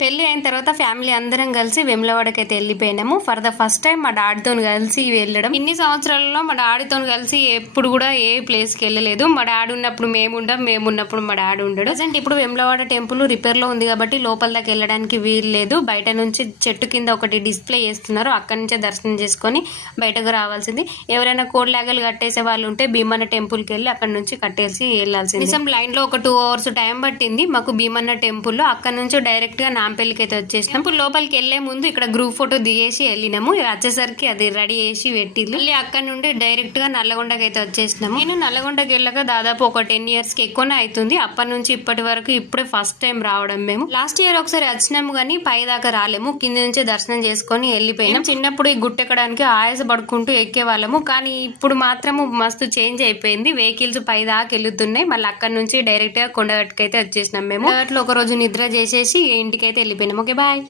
పెళ్లి అయిన తర్వాత ఫ్యామిలీ అందరం కలిసి వేములవాడకి అయితే వెళ్ళిపోయినాము. ఫర్ ద ఫస్ట్ టైం మా డాడీతో కలిసి వెళ్ళడం. ఇన్ని సంవత్సరాలలో మా డాడీతో కలిసి ఎప్పుడు కూడా ఏ ప్లేస్ కి వెళ్ళలేదు. మా డాడీ ఉన్నప్పుడు మేము ఉన్నప్పుడు మా డాడీ ఉండడు. ప్రజెంట్ ఇప్పుడు వేములవాడ టెంపుల్ రిపేర్ లో ఉంది కాబట్టి లోపల దాకా వెళ్ళడానికి వీలు లేదు. బయట నుంచి చెట్టు కింద ఒకటి డిస్ప్లే చేస్తున్నారు, అక్కడి నుంచే దర్శనం చేసుకొని బయటకు రావాల్సింది. ఎవరైనా కోడి లాగలు కట్టేసే వాళ్ళు ఉంటే భీమన్న టెంపుల్ కి వెళ్ళి అక్కడ నుంచి కట్టేసి వెళ్ళాల్సింది. నిజం లైన్ లో ఒక 2 hours టైం పట్టింది మాకు భీమన్న టెంపుల్ లో. అక్కడ నుంచి డైరెక్ట్ గా నాంపల్లికి అయితే వచ్చేసినాం. ఇప్పుడు లోపలికి వెళ్లే ముందు ఇక్కడ గ్రూప్ ఫోటో దిగేసి వెళ్ళినాము. వచ్చేసరికి అది రెడీ చేసి పెట్టింది. మళ్ళీ అక్కడ నుండి డైరెక్ట్ గా నల్లగొండకి అయితే వచ్చేసినాము. నేను నల్లగొండకి వెళ్ళక దాదాపు ఒక 10 years కి ఎక్కువనే అవుతుంది. అప్పటి నుంచి ఇప్పటి వరకు ఇప్పుడే ఫస్ట్ టైం రావడం. మేము లాస్ట్ ఇయర్ ఒకసారి వచ్చినాము కానీ పై దాకా రాలేము, కింద నుంచే దర్శనం చేసుకొని వెళ్ళిపోయినాం. చిన్నప్పుడు ఈ గుట్టెక్కడానికి ఆయాస పడుకుంటూ ఎక్కే వాళ్ళము, కానీ ఇప్పుడు మాత్రము మస్తు చేంజ్ అయిపోయింది. వెహికల్స్ పై దాకా వెళ్తున్నాయి. మళ్ళీ అక్కడ నుంచి డైరెక్ట్ గా కొండగట్టుకైతే వచ్చేసినాం. మేము కొండగట్లో ఒక రోజు నిద్ర చేసేసి ఇంటికైతే వెళ్ళిపోయినాం. Okay bye.